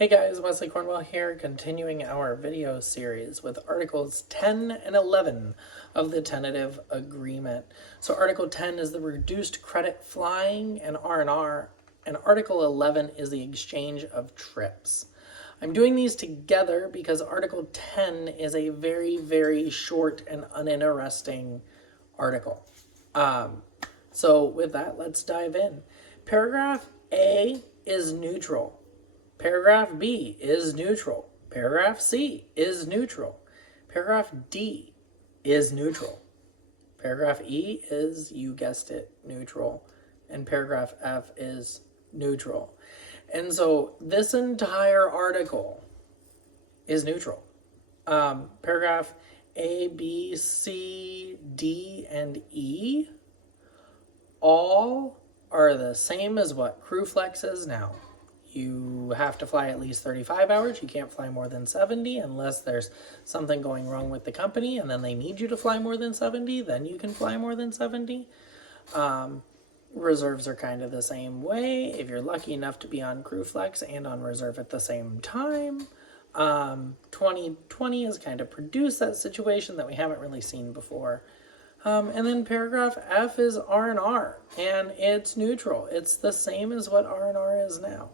Hey guys, Wesley Cornwell here, continuing our video series with Articles 10 and 11 of the tentative agreement. So Article 10 is the reduced credit flying and R&R, and Article 11 is the exchange of trips. I'm doing these together because Article 10 is a very, very short and uninteresting article. So with that, let's dive in. Paragraph A is neutral. Paragraph B is neutral. Paragraph C is neutral. Paragraph D is neutral. Paragraph E is, you guessed it, neutral. And paragraph F is neutral. And so this entire article is neutral. Paragraph A, B, C, D, and E all are the same as what crew flex is now. You have to fly at least 35 hours. You can't fly more than 70 unless there's something going wrong with the company and then they need you to fly more than 70. Then you can fly more than 70. Reserves are kind of the same way. If you're lucky enough to be on crew flex and on reserve at the same time. 2020 has kind of produced that situation that we haven't really seen before. And then paragraph F is R&R, and it's neutral. It's the same as what R&R is now.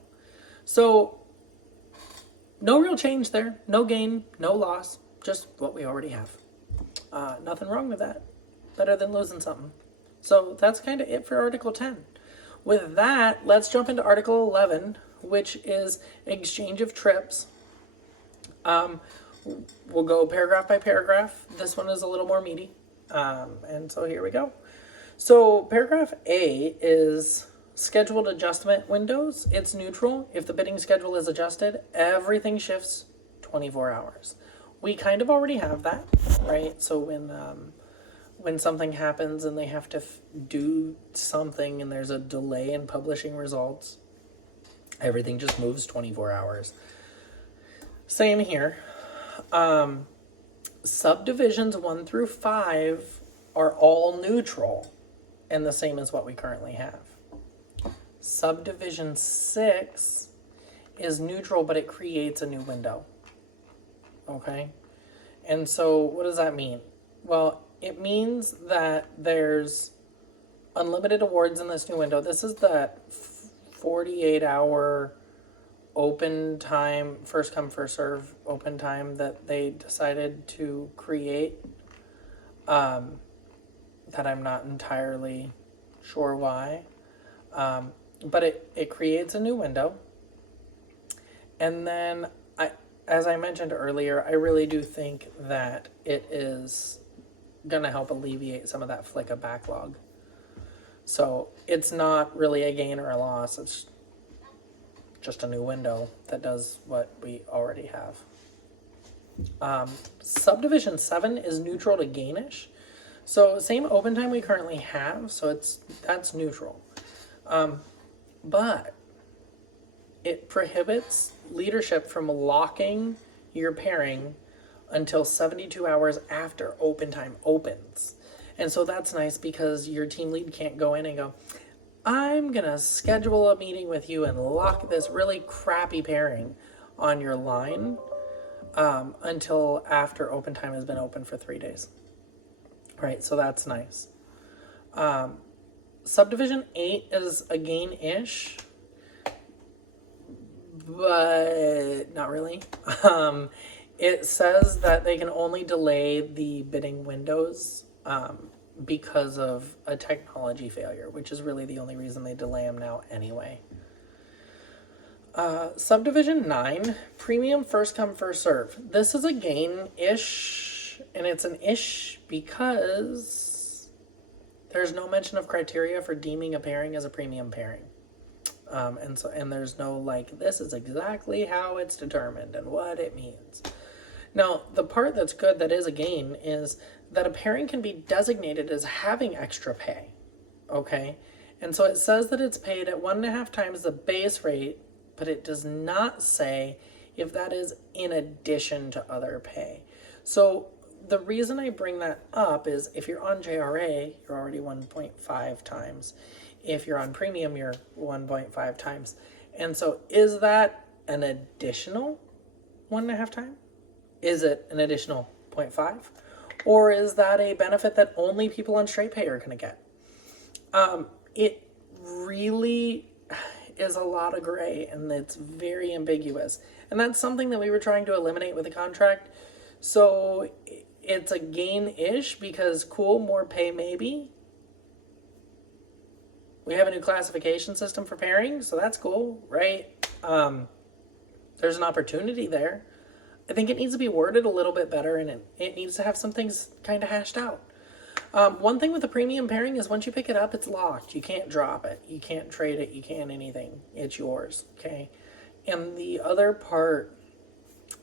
So, no real change there, no gain, no loss, just what we already have. Nothing wrong with that. Better than losing something. So that's kind of it for Article 10. With that, let's jump into Article 11, which is exchange of trips. We'll go paragraph by paragraph. This one is a little more meaty. And so here we go. So paragraph A is scheduled adjustment windows. It's neutral. If the bidding schedule is adjusted, everything shifts 24 hours. We kind of already have that, right? So when something happens and they have to do something and there's a delay in publishing results, everything just moves 24 hours. Same here. Subdivisions 1 through 5 are all neutral and the same as what we currently have. Subdivision 6 is neutral, but it creates a new window. Okay? And so what does that mean? Well, it means that there's unlimited awards in this new window. This is that 48-hour open time, first come, first serve open time that they decided to create. That I'm not entirely sure why. But it creates a new window. And then, as I mentioned earlier, I really do think that it is going to help alleviate some of that FLICA backlog. So it's not really a gain or a loss. It's just a new window that does what we already have. Subdivision 7 is neutral to gainish. So same open time we currently have, so that's neutral. But it prohibits leadership from locking your pairing until 72 hours after open time opens. And so that's nice because your team lead can't go in and go, I'm going to schedule a meeting with you and lock this really crappy pairing on your line until after open time has been open for 3 days. Right, so that's nice. Subdivision 8 is a gain-ish, but not really. It says that they can only delay the bidding windows because of a technology failure, which is really the only reason they delay them now anyway. Subdivision 9, premium first come, first serve. This is a gain-ish, and it's an ish because there's no mention of criteria for deeming a pairing as a premium pairing. And there's no this is exactly how it's determined and what it means. Now, the part that's good that is a gain is that a pairing can be designated as having extra pay, okay? And so it says that it's paid at 1.5 times the base rate, but it does not say if that is in addition to other pay. So the reason I bring that up is if you're on JRA, you're already 1.5 times. If you're on premium, you're 1.5 times. And so is that an additional 1.5 time? Is it an additional 0.5? Or is that a benefit that only people on straight pay are going to get? It really is a lot of gray, and it's very ambiguous. And that's something that we were trying to eliminate with the contract. So it's a gain-ish because cool, more pay maybe. We have a new classification system for pairing, so that's cool, right? There's an opportunity there. I think it needs to be worded a little bit better, and it needs to have some things kind of hashed out. One thing with the premium pairing is once you pick it up, it's locked. You can't drop it. You can't trade it. You can't anything. It's yours, okay? And the other part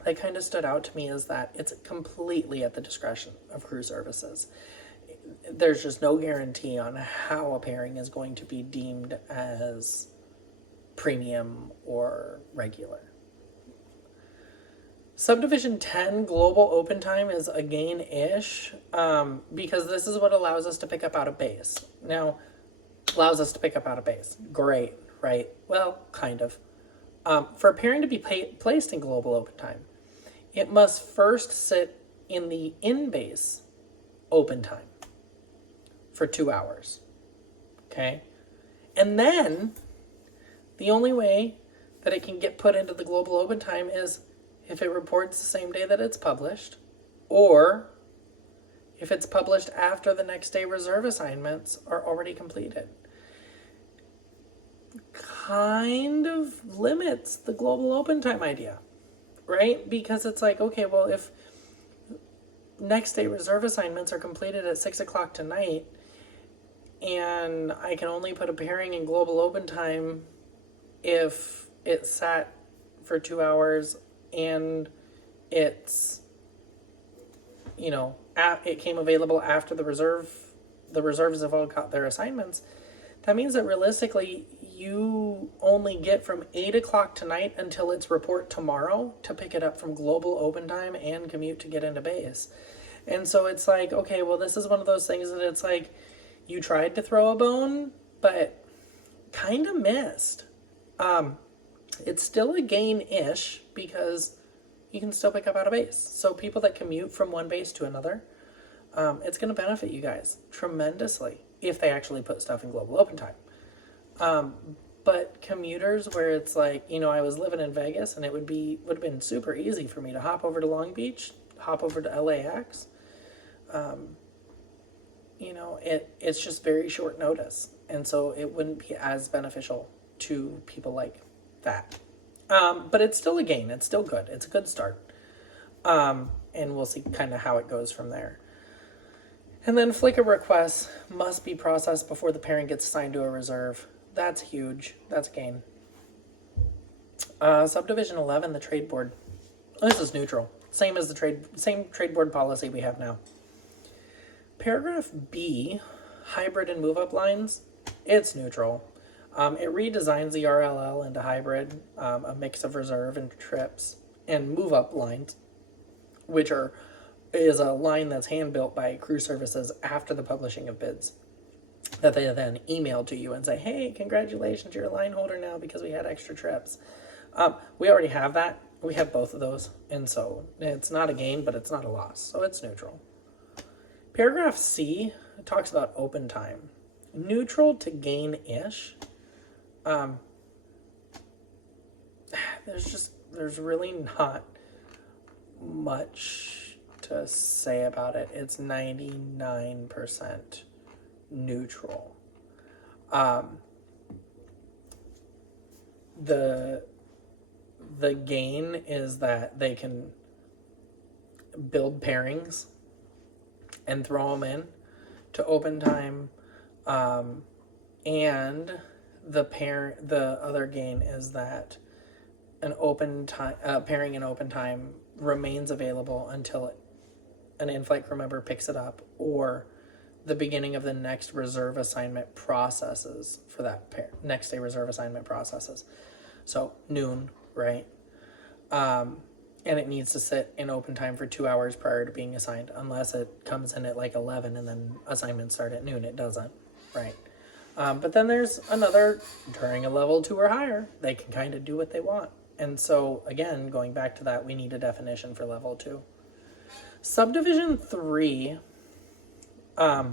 that kind of stood out to me is that it's completely at the discretion of crew services. There's just no guarantee on how a pairing is going to be deemed as premium or regular. Subdivision 10, global open time, is a gain-ish because this is what allows us to pick up out of base. Now, allows us to pick up out of base. Great, right? Well, kind of. For a pairing to be placed in global open time, it must first sit in the in-base open time for 2 hours. Okay? And then the only way that it can get put into the global open time is if it reports the same day that it's published, or if it's published after the next day reserve assignments are already completed. Kind of limits the global open time idea, right? Because it's like, okay, well, if next day reserve assignments are completed at 6 o'clock tonight, and I can only put a pairing in global open time if it sat for 2 hours and it's, it came available after the reserves have all got their assignments, that means that realistically you only get from 8 o'clock tonight until it's report tomorrow to pick it up from global open time and commute to get into base. And so it's like, okay, well, this is one of those things that it's like you tried to throw a bone, but kind of missed. It's still a gain-ish because you can still pick up out of base. So people that commute from one base to another, it's going to benefit you guys tremendously if they actually put stuff in global open time. But commuters where it's like, I was living in Vegas and it would have been super easy for me to hop over to Long Beach, hop over to LAX. It's just very short notice. And so it wouldn't be as beneficial to people like that. But it's still a gain. It's still good. It's a good start. And we'll see kind of how it goes from there. And then Flickr requests must be processed before the pairing gets assigned to a reserve. That's huge. That's a gain. Subdivision 11, the trade board. This is neutral. Same trade board policy we have now. Paragraph B, hybrid and move-up lines. It's neutral. It redesigns the RLL into hybrid, a mix of reserve and trips, and move-up lines, which is a line that's hand-built by crew services after the publishing of bids, that they then email to you and say, hey, congratulations, you're a line holder now because we had extra trips. We already have that. We have both of those, and so it's not a gain, but it's not a loss, so it's neutral. Paragraph C talks about open time. Neutral to gain-ish. There's really not much to say about it. It's 99% neutral. The gain is that they can build pairings and throw them in to open time, and the other gain is that an open time pairing in open time remains available until an in-flight crew member picks it up or the beginning of the next reserve assignment processes for that next day reserve assignment processes. So noon, right? And it needs to sit in open time for 2 hours prior to being assigned, unless it comes in at like 11 and then assignments start at noon. It doesn't, right? But then there's another, during a level 2 or higher, they can kind of do what they want. And so, again, going back to that, we need a definition for level 2. Subdivision 3, I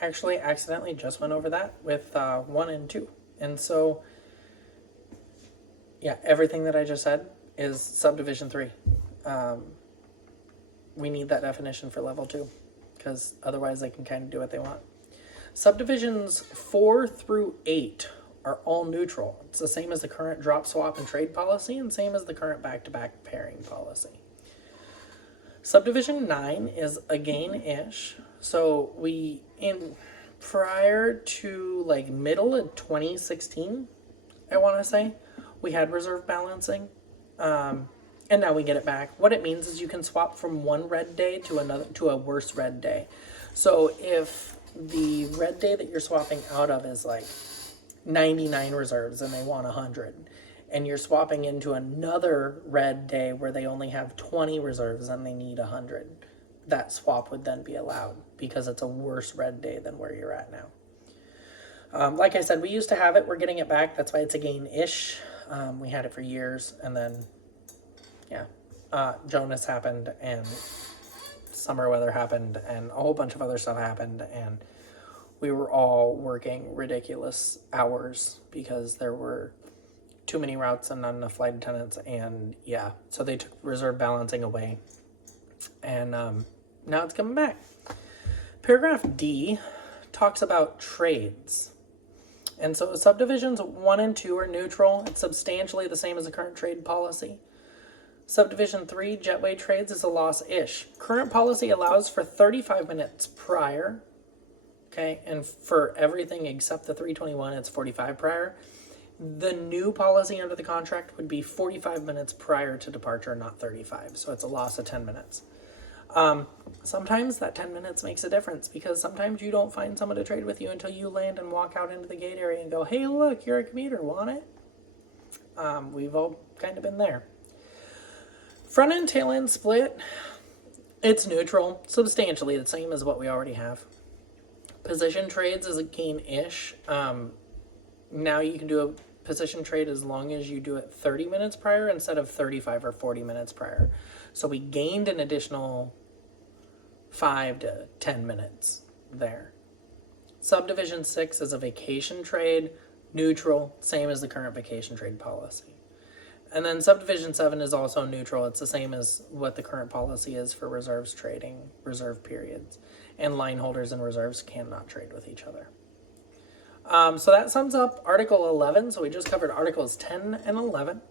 actually accidentally just went over that with 1 and 2. And so, yeah, everything that I just said is subdivision 3. We need that definition for level 2, because otherwise they can kind of do what they want. Subdivisions 4 through 8 are all neutral. It's the same as the current drop, swap, and trade policy, and same as the current back-to-back pairing policy. Subdivision 9 is a gain-ish. So prior to like middle of 2016, I want to say, we had reserve balancing. And now we get it back. What it means is you can swap from one red day to a worse red day. So if the red day that you're swapping out of is like 99 reserves and they want 100, and you're swapping into another red day where they only have 20 reserves and they need 100, that swap would then be allowed because it's a worse red day than where you're at now. Like I said, we used to have it. We're getting it back. That's why it's a gain-ish. We had it for years, and then Jonas happened, and summer weather happened, and a whole bunch of other stuff happened, and we were all working ridiculous hours because there were too many routes and not enough flight attendants, and so they took reserve balancing away, and now it's coming back. Paragraph D talks about trades. And so subdivisions 1 and 2 are neutral. It's substantially the same as the current trade policy. Subdivision 3, jetway trades, is a loss-ish. Current policy allows for 35 minutes prior, okay? And for everything except the 321, it's 45 prior. The new policy under the contract would be 45 minutes prior to departure, not 35. So it's a loss of 10 minutes. Sometimes that 10 minutes makes a difference because sometimes you don't find someone to trade with you until you land and walk out into the gate area and go, hey, look, you're a commuter, want it? We've all kind of been there. Front end, tail end split, it's neutral, substantially the same as what we already have. Position trades is a gain-ish. Now you can do a position trade as long as you do it 30 minutes prior instead of 35 or 40 minutes prior. So we gained an additional 5 to 10 minutes there. Subdivision 6 is a vacation trade, neutral, same as the current vacation trade policy. And then subdivision 7 is also neutral. It's the same as what the current policy is for reserves trading, reserve periods. And line holders and reserves cannot trade with each other. So that sums up Article 11. So we just covered Articles 10 and 11.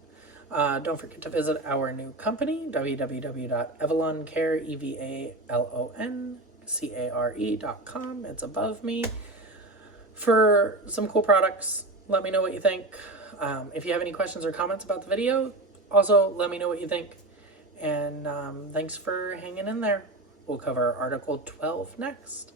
Don't forget to visit our new company, www.evaloncare.com. It's above me. For some cool products, let me know what you think. If you have any questions or comments about the video, also let me know what you think. And thanks for hanging in there. We'll cover Article 12 next.